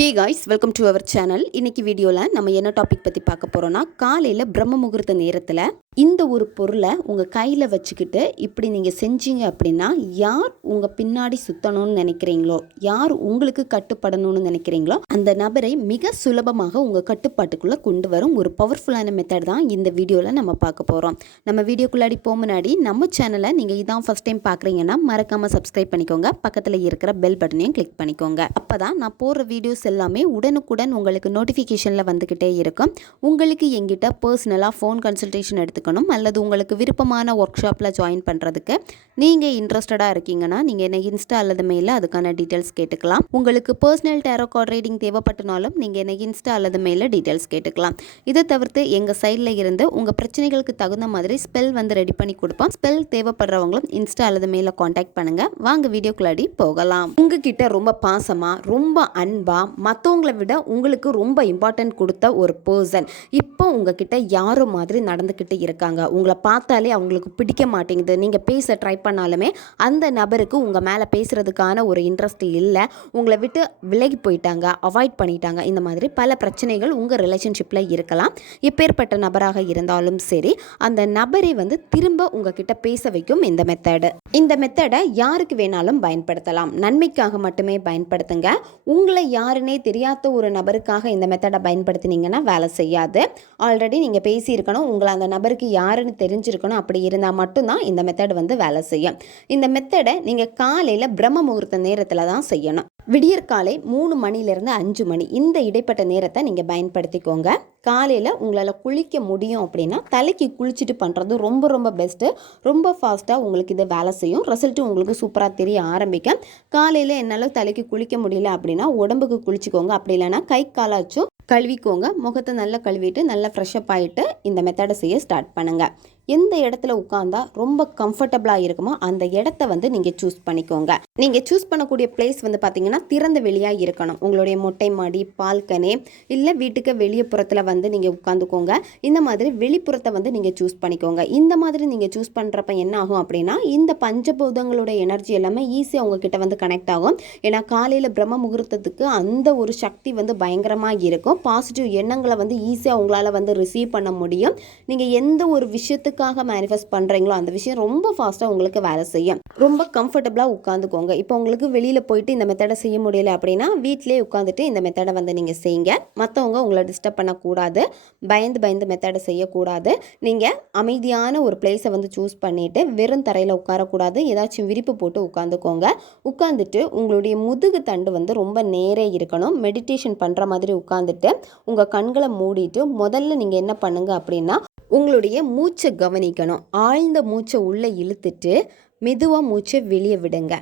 Hey guys welcome to our channel இன்றைக்கி வீடியோவில் நம்ம என்ன டாபிக் பற்றி பார்க்க போகிறோன்னா காலையில் பிரம்ம முகூர்த்த நேரத்தில் இந்த ஒரு பொருளை உங்கள் கையில் வச்சுக்கிட்டு இப்படி நீங்கள் செஞ்சீங்க அப்படின்னா யார் உங்கள் பின்னாடி சுற்றணும்னு நினைக்கிறீங்களோ யார் உங்களுக்கு கட்டுப்படணும்னு நினைக்கிறீங்களோ அந்த நபரை மிக சுலபமாக உங்கள் கட்டுப்பாட்டுக்குள்ளே கொண்டு வரும் ஒரு பவர்ஃபுல்லான மெத்தட் தான் இந்த வீடியோவில் நம்ம பார்க்க போகிறோம் நம்ம வீடியோக்குள்ளாடி போக முன்னாடி நம்ம சேனலை நீங்கள் இதான் ஃபஸ்ட் டைம் பார்க்குறீங்கன்னா மறக்காமல் சப்ஸ்கிரைப் பண்ணிக்கோங்க. பக்கத்தில் இருக்கிற பெல் பட்டனையும் கிளிக் பண்ணிக்கோங்க. அப்போ தான் நான் போடுற வீடியோஸ் எல்லாமே உடனுக்குடன் உங்களுக்கு நோட்டிஃபிகேஷனில் வந்துக்கிட்டே இருக்கும். உங்களுக்கு எங்கிட்ட பர்சனலாக ஃபோன் கன்சல்டேஷன் கற்றுக்கணும் அல்லது உங்களுக்கு விருப்பமான ஒர்க் ஷாப்பில் ஜாயின் பண்ணுறதுக்கு நீங்கள் இன்ட்ரெஸ்டடாக இருக்கீங்கன்னா நீங்கள் என்ன இன்ஸ்டா அல்லது மெயிலில் அதுக்கான டீட்டெயில்ஸ் கேட்டுக்கலாம். உங்களுக்கு பர்சனல் டேரோ கார்ட் ரீடிங் தேவைப்பட்டனாலும் நீங்கள் என்ன இன்ஸ்டா அல்லது மெயிலில் டீட்டெயில்ஸ் கேட்டுக்கலாம். இதை தவிர்த்து எங்கள் சைடில் இருந்து உங்கள் பிரச்சனைகளுக்கு தகுந்த மாதிரி ஸ்பெல் வந்து ரெடி பண்ணி கொடுப்போம். ஸ்பெல் தேவைப்படுறவங்களும் இன்ஸ்டா அல்லது மெயிலில் காண்டாக்ட் பண்ணுங்கள் வாங்க வீடியோக்குள்ளாடி போகலாம். உங்ககிட்ட ரொம்ப பாசமாக ரொம்ப அன்பாக மற்றவங்களை விட உங்களுக்கு ரொம்ப இம்பார்ட்டன்ட் கொடுத்த ஒரு பர்சன் இப்போ உங்ககிட்ட யாரும் மாதிரி நடந்துக்கிட்டு இருக்காங்க. உங்களை பார்த்தாலே அவங்களுக்கு பிடிக்க மாட்டேங்குது. நீங்கள் பேச ட்ரை பண்ணாலுமே அந்த நபருக்கு உங்கள் மேலே பேசுகிறதுக்கான ஒரு இன்ட்ரெஸ்ட் இல்லை. உங்களை விட்டு விலகி போயிட்டாங்க அவாய்ட் பண்ணிட்டாங்க. இந்த மாதிரி பல பிரச்சனைகள் உங்கள் ரிலேஷன்ஷிப்பில் இருக்கலாம். எப்பேற்பட்ட நபராக இருந்தாலும் சரி அந்த நபரை வந்து திரும்ப உங்ககிட்ட பேச வைக்கும் இந்த மெத்தடு இந்த மெத்தடை யாருக்கு வேணாலும் பயன்படுத்தலாம். நன்மைக்காக மட்டுமே பயன்படுத்துங்க. உங்களை யாருன்னே தெரியாத ஒரு நபருக்காக இந்த மெத்தடை பயன்படுத்தினீங்கன்னா வேலை செய்யாது. ஆல்ரெடி நீங்கள் பேசியிருக்கணும். உங்களை அந்த நபருக்கு யாருன்னு தெரிஞ்சிருக்கணும். அப்படி இருந்தால் மட்டும்தான் இந்த மெத்தட் வந்து வேலை செய்யும். இந்த மெத்தடை நீங்கள் காலையில் பிரம்ம முகூர்த்த நேரத்தில் தான் செய்யணும். விடியற்காலை மூணு மணிலேருந்து அஞ்சு மணி. இந்த இடைப்பட்ட நேரத்தை நீங்கள் பயன்படுத்திக்கோங்க. காலையில் உங்களால் குளிக்க முடியும் அப்படின்னா தலைக்கு குளிச்சுட்டு பண்ணுறது ரொம்ப ரொம்ப பெஸ்ட்டு ரொம்ப ஃபாஸ்ட்டாக உங்களுக்கு இது வேலை செய்யும். ரிசல்ட்டு உங்களுக்கு சூப்பராக தெரிய ஆரம்பிக்கும். காலையில் என்னால் தலைக்கு குளிக்க முடியல அப்படின்னா உடம்புக்கு குளிச்சுக்கோங்க. அப்படி இல்லைன்னா கை காலாச்சும் கழுவிக்கோங்க. முகத்தை நல்லா கழுவிட்டு நல்லா ஃப்ரெஷ்அப் ஆகிட்டு இந்த மெத்தடை செய்ய ஸ்டார்ட் பண்ணுங்கள் எந்த இடத்துல உட்காந்தா ரொம்ப கம்ஃபர்டபுளாக இருக்குமோ அந்த இடத்த வந்து நீங்கள் சூஸ் பண்ணிக்கோங்க. நீங்கள் சூஸ் பண்ணக்கூடிய பிளேஸ் வந்து பார்த்தீங்கன்னா திறந்த வெளியாக இருக்கணும். உங்களுடைய மொட்டை மாடி பால்கனி இல்லை வீட்டுக்கு வெளியே புறத்தில் வந்து நீங்கள் உட்காந்துக்கோங்க. இந்த மாதிரி வெளிப்புறத்தை வந்து நீங்கள் சூஸ் பண்ணிக்கோங்க. இந்த மாதிரி நீங்கள் சூஸ் பண்ணுறப்ப என்ன ஆகும் அப்படின்னா இந்த பஞ்சபூதங்களோட எனர்ஜி எல்லாமே ஈஸியாக உங்ககிட்ட வந்து கனெக்ட் ஆகும். ஏன்னா காலையில் பிரம்ம முகூர்த்தத்துக்கு அந்த ஒரு சக்தி வந்து பயங்கரமாக இருக்கும். பாசிட்டிவ் எண்ணங்களை வந்து ஈஸியாக உங்களால் வந்து ரிசீவ் பண்ண முடியும். நீங்கள் எந்த ஒரு விஷயத்துக்கு எதுக்காக மேனிஃபெஸ்ட் பண்ணுறீங்களோ அந்த விஷயம் ரொம்ப ஃபாஸ்ட்டாக உங்களுக்கு வேலை செய்யும். ரொம்ப கம்ஃபர்டபுளாக உட்காந்துக்கோங்க. இப்போ உங்களுக்கு வெளியில் போயிட்டு இந்த மெத்தடை செய்ய முடியல அப்படின்னா வீட்டிலே உட்காந்துட்டு இந்த மெத்தடை வந்து நீங்கள் செய்யுங்க. மற்றவங்க உங்களை டிஸ்டர்ப் பண்ணக்கூடாது. பயந்து பயந்து மெத்தடை செய்யக்கூடாது. நீங்கள் அமைதியான ஒரு பிளேஸை வந்து சூஸ் பண்ணிவிட்டு வெறும் தரையில் உட்காரக்கூடாது. ஏதாச்சும் விரிப்பு போட்டு உட்காந்துக்கோங்க. உட்காந்துட்டு உங்களுடைய முதுகு தண்டு வந்து ரொம்ப நேரே இருக்கணும். மெடிடேஷன் பண்ணுற மாதிரி உட்காந்துட்டு உங்கள் கண்களை மூடிட்டு முதல்ல நீங்கள் என்ன பண்ணுங்கள் அப்படின்னா உங்களுடைய மூச்சை கவனிக்கணும். ஆழ்ந்த மூச்சை உள்ளே இழுத்துட்டு மெதுவாக மூச்சை வெளியே விடுங்க.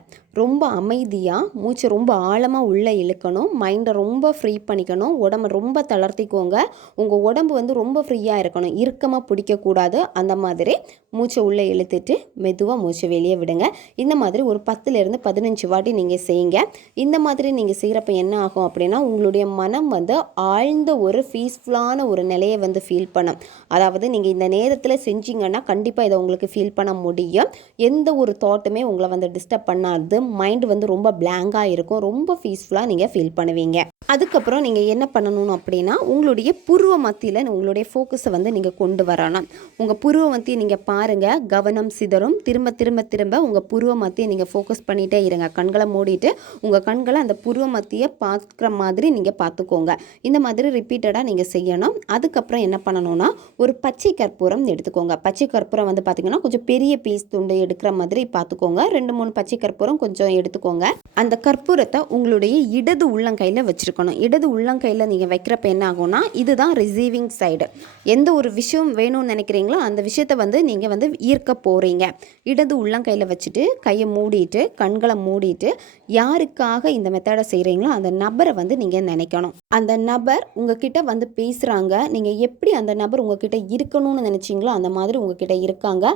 ரொம்ப அமைதியாக மூச்சை ரொம்ப ஆழமாக உள்ளே இழுக்கணும். மைண்டை ரொம்ப ஃப்ரீ பண்ணிக்கணும். உடம்பை ரொம்ப தளர்த்திக்கோங்க. உங்கள் உடம்பு வந்து ரொம்ப ஃப்ரீயாக இருக்கணும். இறுக்கமாக பிடிக்கக்கூடாது அந்த மாதிரி மூச்சை உள்ளே இழுத்துட்டு மெதுவாக மூச்சை வெளியே விடுங்க. இந்த மாதிரி ஒரு பத்துலேருந்து பதினஞ்சு வாட்டி நீங்கள் செய்யுங்க. இந்த மாதிரி நீங்கள் செய்கிறப்ப என்ன ஆகும் அப்படின்னா உங்களுடைய மனம் வந்து ஆழ்ந்த ஒரு பீஸ்ஃபுல்லான ஒரு நிலையை வந்து ஃபீல் பண்ணும். அதாவது நீங்கள் இந்த நேரத்தில் செஞ்சீங்கன்னா கண்டிப்பாக இதை உங்களுக்கு ஃபீல் பண்ண முடியும். எந்த ஒரு தாட்டுமே உங்களை வந்து டிஸ்டர்ப் பண்ணாது. மைண்ட் வந்து ரொம்ப பிளாங்காக இருக்கும். ரொம்ப பீஸ்ஃபுல்லாக நீங்கள் ஃபீல் பண்ணுவீங்க. அதுக்கப்புறம் நீங்கள் என்ன பண்ணணும் அப்படின்னா உங்களுடைய புருவ மத்தியில் உங்களுடைய ஃபோக்கஸை வந்து நீங்கள் கொண்டு வரணும். உங்கள் புருவ மத்தியை நீங்கள் பாருங்கள் கவனம் சிதறும். திரும்ப திரும்ப திரும்ப உங்கள் புருவ மத்தியை நீங்கள் ஃபோக்கஸ் பண்ணிகிட்டே இருங்க. கண்களை மூடிட்டு உங்கள் கண்களை அந்த புருவ மத்தியை பார்க்குற மாதிரி நீங்கள் பார்த்துக்கோங்க. இந்த மாதிரி ரிப்பீட்டடாக நீங்கள் செய்யணும். அதுக்கப்புறம் என்ன பண்ணணும்னா ஒரு பச்சை கற்பூரம் எடுத்துக்கோங்க. பச்சை கற்பூரம் வந்து பார்த்திங்கன்னா கொஞ்சம் பெரிய பீஸ் துண்டு எடுக்கிற மாதிரி பார்த்துக்கோங்க. ரெண்டு மூணு பச்சை கற்பூரம் கொஞ்சம் எடுத்துக்கோங்க. அந்த கற்பூரத்தை உங்களுடைய இடது உள்ளங்கையில் வச்சுருக்கணும். இடது உள்ளங்கையில் நீங்கள் வைக்கிறப்ப என்ன ஆகும்னா இதுதான் ரிசீவிங் சைடு எந்த ஒரு விஷயம் வேணும்னு நினைக்கிறீங்களோ அந்த விஷயத்தை வந்து நீங்கள் வந்து ஈர்க்க போகிறீங்க இடது உள்ளங்கையில் வச்சுட்டு கையை மூடிட்டு கண்களை மூடிட்டு யாருக்காக இந்த மெத்தடை செய்கிறீங்களோ அந்த நபரை வந்து நீங்கள் நினைக்கணும். அந்த நபர் உங்ககிட்ட வந்து பேசுகிறாங்க நீங்கள் எப்படி அந்த நபர் உங்ககிட்ட இருக்கணும்னு நினச்சிங்களோ அந்த மாதிரி உங்ககிட்ட இருக்காங்க.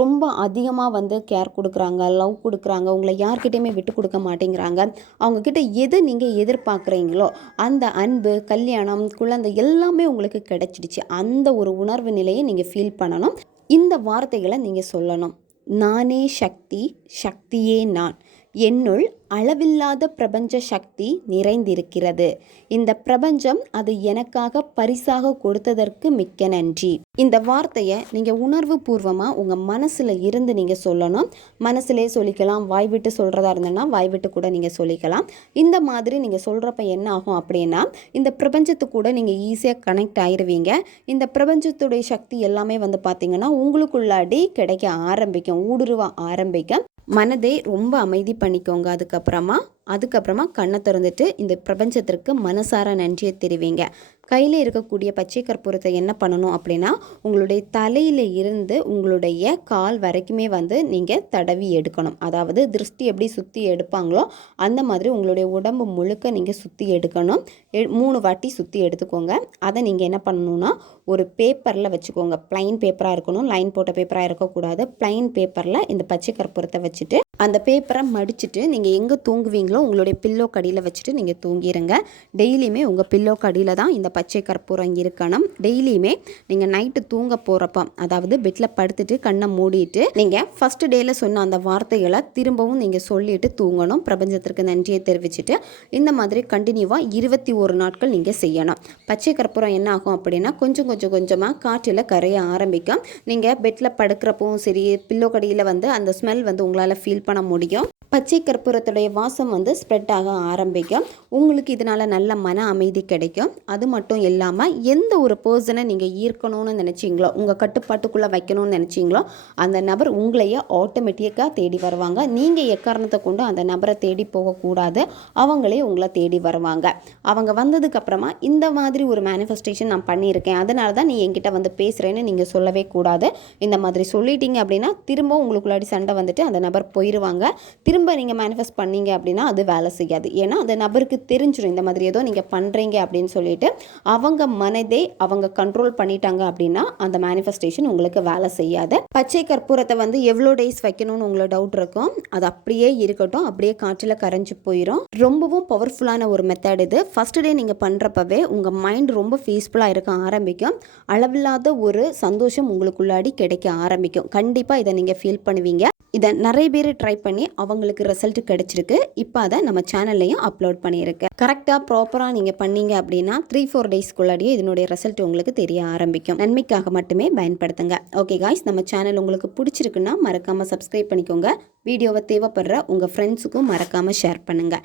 ரொம்ப அதிகமாக வந்து கேர் கொடுக்குறாங்க லவ் கொடுக்குறாங்க. உங்களை யார்கிட்டையுமே விட்டு கொடுக்க மாட்டேங்கிறாங்க. அவங்கக்கிட்ட எது நீங்கள் எதிர்பார்க்குறீங்களோ அந்த அன்பு கல்யாணம் குழந்தை எல்லாமே உங்களுக்கு கிடைச்சிடுச்சு. அந்த ஒரு உணர்வு நிலையை நீங்கள் ஃபீல் பண்ணணும். இந்த வார்த்தைகளை நீங்கள் சொல்லணும். நானே சக்தி சக்தியே நான். என்னுள் அளவில்லாத பிரபஞ்ச சக்தி நிறைந்திருக்கிறது. இந்த பிரபஞ்சம் அது எனக்காக பரிசாக கொடுத்ததற்கு மிக்க நன்றி. இந்த வார்த்தையை நீங்கள் உணர்வு பூர்வமாக உங்கள் மனசில் இருந்து நீங்கள் சொல்லணும். மனசுலே சொல்லிக்கலாம் வாய் விட்டு சொல்கிறதா இருந்ததுன்னா வாய் விட்டு கூட நீங்கள் சொல்லிக்கலாம். இந்த மாதிரி நீங்கள் சொல்கிறப்ப என்ன ஆகும் அப்படின்னா இந்த பிரபஞ்சத்து கூட நீங்கள் ஈஸியாக கனெக்ட் ஆயிடுவீங்க இந்த பிரபஞ்சத்துடைய சக்தி எல்லாமே வந்து பார்த்திங்கன்னா உங்களுக்குள்ளாடி கிடைக்க ஆரம்பிக்கும் ஊடுருவ ஆரம்பிக்கும். மனதை ரொம்ப அமைதி பண்ணிக்கோங்க அதுக்கப்புறமா. அதுக்கப்புறமா கண்ணை திறந்துட்டு இந்த பிரபஞ்சத்திற்கு மனசார நன்றியை தெரிவிங்க. கையில் இருக்கக்கூடிய பச்சை கற்பூரத்தை என்ன பண்ணணும் அப்படின்னா உங்களுடைய தலையில் இருந்து உங்களுடைய கால் வரைக்குமே வந்து நீங்கள் தடவி எடுக்கணும். அதாவது திருஷ்டி எப்படி சுற்றி எடுப்பாங்களோ அந்த மாதிரி உங்களுடைய உடம்பு முழுக்க நீங்கள் சுற்றி எடுக்கணும். எ மூணு வாட்டி சுற்றி எடுத்துக்கோங்க. அதை நீங்கள் என்ன பண்ணணும்னா ஒரு பேப்பரில் வச்சுக்கோங்க. ப்ளைன் பேப்பராக இருக்கணும். லைன் போட்ட பேப்பராக இருக்கக்கூடாது. ப்ளைன் பேப்பரில் இந்த பச்சை கற்பூரத்தை வச்சுட்டு அந்த பேப்பரை மடிச்சுட்டு நீங்கள் எங்கே தூங்குவீங்களோ உங்களுடைய பில்லோ கடியில் வச்சுட்டு நீங்கள் தூங்கிடுங்க டெய்லியுமே உங்கள் பில்லோ கடியில் தான் இந்த பச்சை கற்பூரம் இருக்கணும். டெய்லியுமே நீங்கள் நைட்டு தூங்க போகிறப்ப அதாவது பெட்டில் படுத்துட்டு கண்ணை மூடிட்டு நீங்கள் ஃபஸ்ட் டேயில் சொன்ன அந்த வார்த்தைகளை திரும்பவும் நீங்கள் சொல்லிட்டு தூங்கணும். பிரபஞ்சத்திற்கு நன்றியை தெரிவிச்சுட்டு இந்த மாதிரி கண்டினியூவாக இருபத்தி ஒரு நாட்கள் நீங்கள் செய்யணும். பச்சை கற்பூரம் என்ன ஆகும் அப்படின்னா கொஞ்சம் கொஞ்சம் கொஞ்சமாக காற்றில் கரைய ஆரம்பிக்கும். நீங்கள் பெட்டில் படுக்கிறப்பவும் சரி பில்லோ கடியில் வந்து அந்த ஸ்மெல் வந்து உங்களால் ஃபீல் பண்ண முடியும். பச்சை கற்பூரத்துடைய வாசம் வந்து ஸ்ப்ரெட் ஆக ஆரம்பிக்கும். உங்களுக்கு இதனால் நல்ல மன அமைதி கிடைக்கும். அது மட்டும் இல்லாமல் எந்த ஒரு பர்சனை நீங்கள் ஈர்க்கணும்னு நினச்சிங்களோ உங்கள் கட்டுப்பாட்டுக்குள்ளே வைக்கணும்னு நினச்சிங்களோ அந்த நபர் உங்களையே ஆட்டோமேட்டிக்காக தேடி வருவாங்க. நீங்கள் எக்காரணத்தை கொண்டு அந்த நபரை தேடி போகக்கூடாது அவங்களே உங்களை தேடி வருவாங்க. அவங்க வந்ததுக்கப்புறமா இந்த மாதிரி ஒரு மேனிஃபெஸ்டேஷன் நான் பண்ணியிருக்கேன். அதனால தான் நீ என்கிட்ட வந்து பேசுகிறேன்னு நீங்கள் சொல்லவே கூடாது. இந்த மாதிரி சொல்லிட்டீங்க அப்படின்னா திரும்ப உங்களுக்குள்ளாடி சண்டை வந்துட்டு அந்த நபர் போயிடுவாங்க திரும்ப நீங்கள் மேனிஃபெஸ்ட் பண்ணீங்க அப்படின்னா அது வேலை செய்யாது. ஏன்னா அந்த நபருக்கு தெரிஞ்சிடும் இந்த மாதிரி ஏதோ நீங்கள் பண்ணுறீங்க அப்படின்னு சொல்லிட்டு. அவங்க மனதை அவங்க கண்ட்ரோல் பண்ணிட்டாங்க அப்படின்னா அந்த மேனிஃபெஸ்டேஷன் உங்களுக்கு வேலை செய்யாது. பச்சை கற்பூரத்தை வந்து எவ்வளோ டேஸ் வைக்கணும்னு உங்களை டவுட் இருக்கும். அது அப்படியே இருக்கட்டும். அப்படியே காற்றில் கரைஞ்சு போயிடும் ரொம்பவும் பவர்ஃபுல்லான ஒரு மெத்தட் இது. ஃபர்ஸ்ட் டே நீங்கள் பண்ணுறப்பவே உங்கள் மைண்ட் ரொம்ப பீஸ்ஃபுல்லாக இருக்க ஆரம்பிக்கும். அளவில்லாத ஒரு சந்தோஷம் உங்களுக்குள்ளாடி கிடைக்க ஆரம்பிக்கும். கண்டிப்பாக இதை நீங்கள் ஃபீல் பண்ணுவீங்க. இதை நிறைய பேர் ட்ரை பண்ணி அவங்களுக்கு ரிசல்ட் கிடைச்சிருக்கு. இப்போ அதை நம்ம சேனல்லையும் அப்லோட் பண்ணியிருக்கேன் கரெக்டாக ப்ராப்பராக நீங்கள் பண்ணீங்க அப்படின்னா த்ரீ ஃபோர் டேஸ்க்குள்ளாடியே இதனுடைய ரிசல்ட் உங்களுக்கு தெரிய ஆரம்பிக்கும். நன்மைக்காக மட்டுமே பயன்படுத்துங்க. ஓகே காய்ஸ் நம்ம சேனல் உங்களுக்கு பிடிச்சிருக்குன்னா மறக்காமல் சப்ஸ்கிரைப் பண்ணிக்கோங்க. வீடியோவை தேவைப்படுற உங்கள் ஃப்ரெண்ட்ஸுக்கும் மறக்காமல் ஷேர் பண்ணுங்கள்